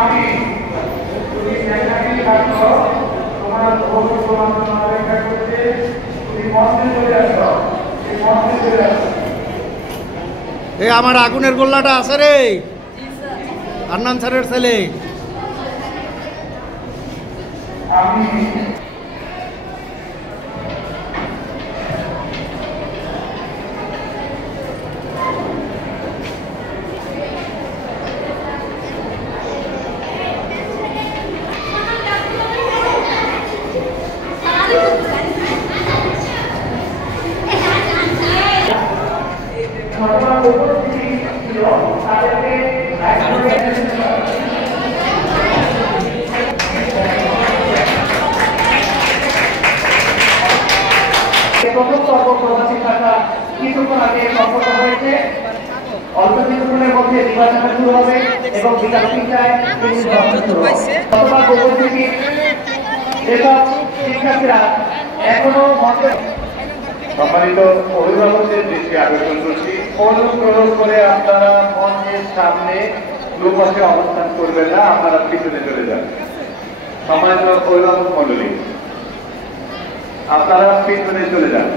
আমি তুমি একাকি থাকো, তোমার ভবিষ্যৎ তোমার জন্য অপেক্ষা করছে। তুমি মঞ্চে চলে আসো, এই মঞ্চে চলে আসো। এই আমার আগুনের গোল্লাটা আছে রে, আন্নান স্যারের ছেলে। আমি প্রথম পর্ব প্রবাসী ভাষা কিছুক্ষণ আগে সম্পন্ন হয়েছে। অল্প কিছুক্ষণের মধ্যে নির্বাচন শুরু হবে এবং বিকাল ৩টায় গতকাল গোপন থেকে যেসব শিক্ষার্থীরা এখনো মঞ্চে। সম্মানিত অভিভাবকদের দৃষ্টি আকর্ষণ করছি, অনুগ্রহ করে আপনারা মঞ্চের সামনে দুপাশে অবস্থান করবেন না, আপনারা পিছনে চলে যান। সম্মানিত অভিভাবক মন্ডলী, আপনারা পিছনে চলে যান।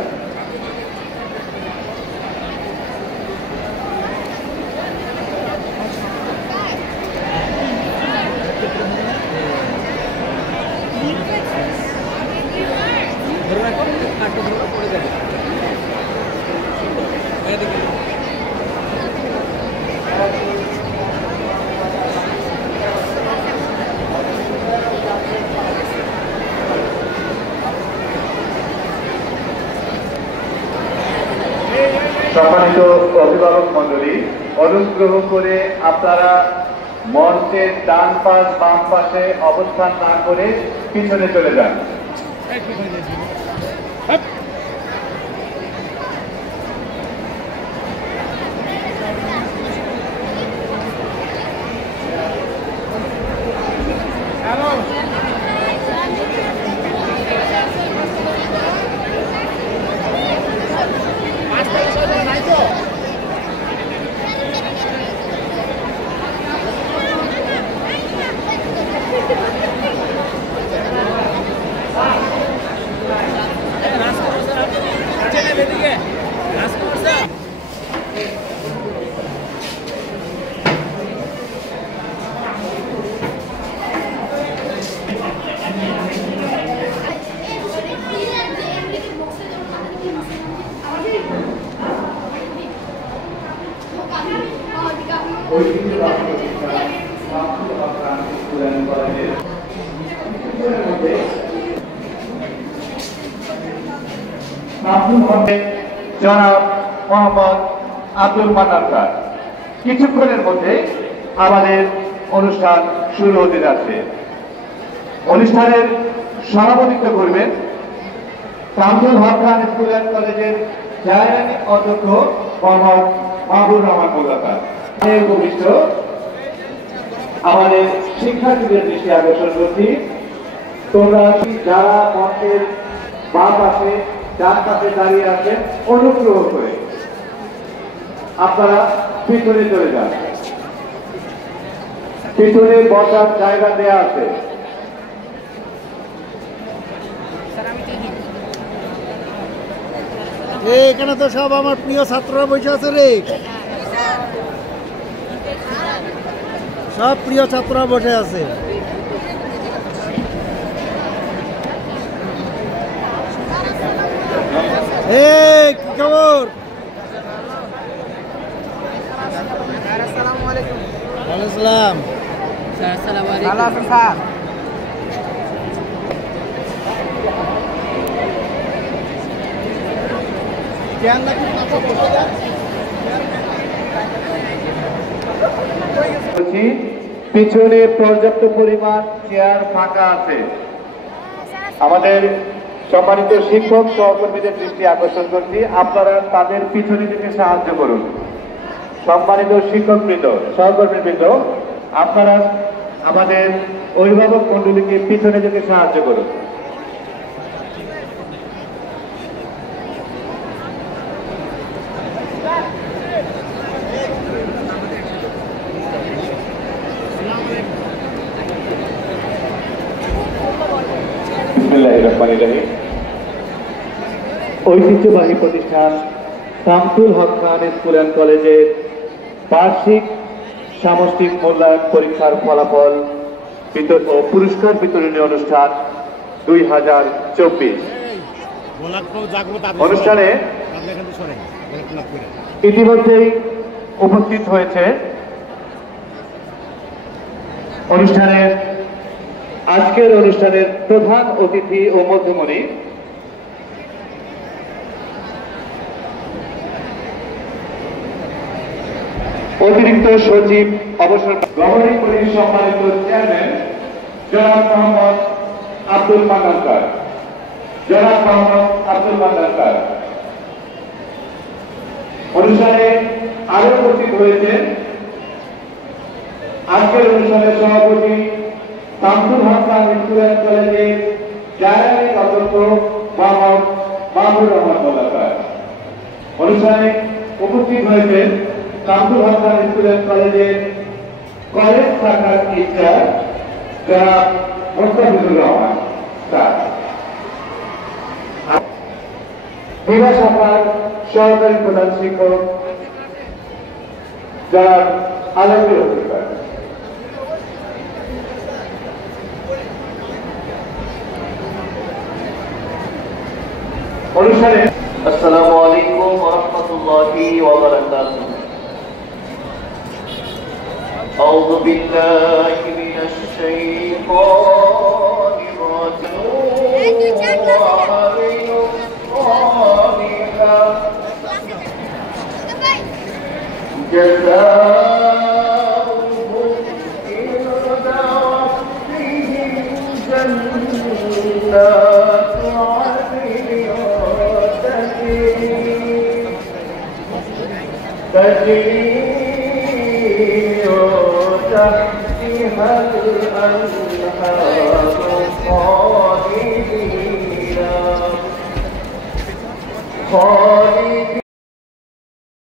সম্মানিত অভিভাবক মন্ডলী, অনুগ্রহ করে আপনারা মঞ্চের ডান পাশ বাম পাশে অবস্থান না করে পিছনে চলে যান। জনাব মোহাম্মদ আব্দুল মান্নান স্যার, কিছুক্ষণের মধ্যে আমাদের অনুষ্ঠান শুরু হতে যাচ্ছে। অনুষ্ঠানের সভাপতিত্ব করবেন শামসুল হক খান স্কুল অ্যান্ড কলেজের চেয়ারম্যান অধ্যক্ষ মোহাম্মদ মাহবুব রহমান মোল্লা স্যার। উপবিষ্ট আমাদের শিক্ষার্থীদের দৃষ্টি আকর্ষণ করছি, তোমরা যারা মঞ্চের বাম পাশে ডান পাশে দাঁড়িয়ে আছেন, অনুগ্রহ করে আপনারা পিছনে চলে যান। পিছনে বসার জায়গা দেয়া আছে। এখানে তো সব আমার প্রিয় ছাত্ররা বসে আছে রে, সব প্রিয় ছাত্ররা বসে আছে। এই কি খবর? আসসালামু আলাইকুম। ওয়ালাইকুম আসসালাম। স্যার আসসালামু আলাইকুম। ভালো আছেন স্যার? কেন না কি পাশে বসে যান? পিছনে পর্যাপ্ত পরিমাণ চেয়ার ফাঁকা আছে। আমাদের সম্মানিত শিক্ষক সহকর্মীদের দৃষ্টি আকর্ষণ করছি, আপনারা তাদের পিছনে থেকে সাহায্য করুন। সম্মানিত শিক্ষকবৃন্দ, সহকর্মীবৃন্দ, আপনারা আমাদের অভিভাবক মণ্ডলীকে পিছনে থেকে সাহায্য করুন। রহমানির রহিম। ঐতিহ্যবাহী প্রতিষ্ঠান শামসুল হক খান স্কুল অ্যান্ড কলেজের বার্ষিক সামষ্টিক মূল্যায়ন পরীক্ষার ফলাফল ও পুরস্কার বিতরণী অনুষ্ঠান 2024 অনুষ্ঠানে ইতিমধ্যেই উপস্থিত হয়েছে আজকের অনুষ্ঠানের প্রধান অতিথি ও মধ্যমণি অতিরিক্ত সচিব অবসর গভর্নিং বডির সম্মানিত চেয়ারম্যান জনাব মোহাম্মদ আব্দুল মান্নান। অনুষ্ঠানে আরো উপস্থিত হয়েছেন আজকের অনুষ্ঠানের সভাপতি শামসুল হক খান স্কুল অ্যান্ড কলেজের ডায়রেক্ট অধ্যক্ষ মোহাম্মদ মাহমুদ রহমান মোল্লা। অনুষ্ঠানে উপস্থিত হয়েছেন শামসুল হক খান স্কুল অ্যান্ড কলেজের কলেজ শাখার ইনচার্জ জনাব মোস্তাফিজুর রহমান স্যার, বিভাগ শাখার সহকারী প্রধান শিক্ষক জনাব আলমগীর হোসেন স্যার। অনুষ্ঠানে আসসালামু আলাইকুম ওয়া রাহমাতুল্লাহি ওয়া বারাকাতুহু। আউযু বিল্লাহি মিনাশ শাইতানির রাজীম। জাযাউহুম ইনদা রাব্বিহিম জান্নাতু تجري تحتها الأنهار خالدين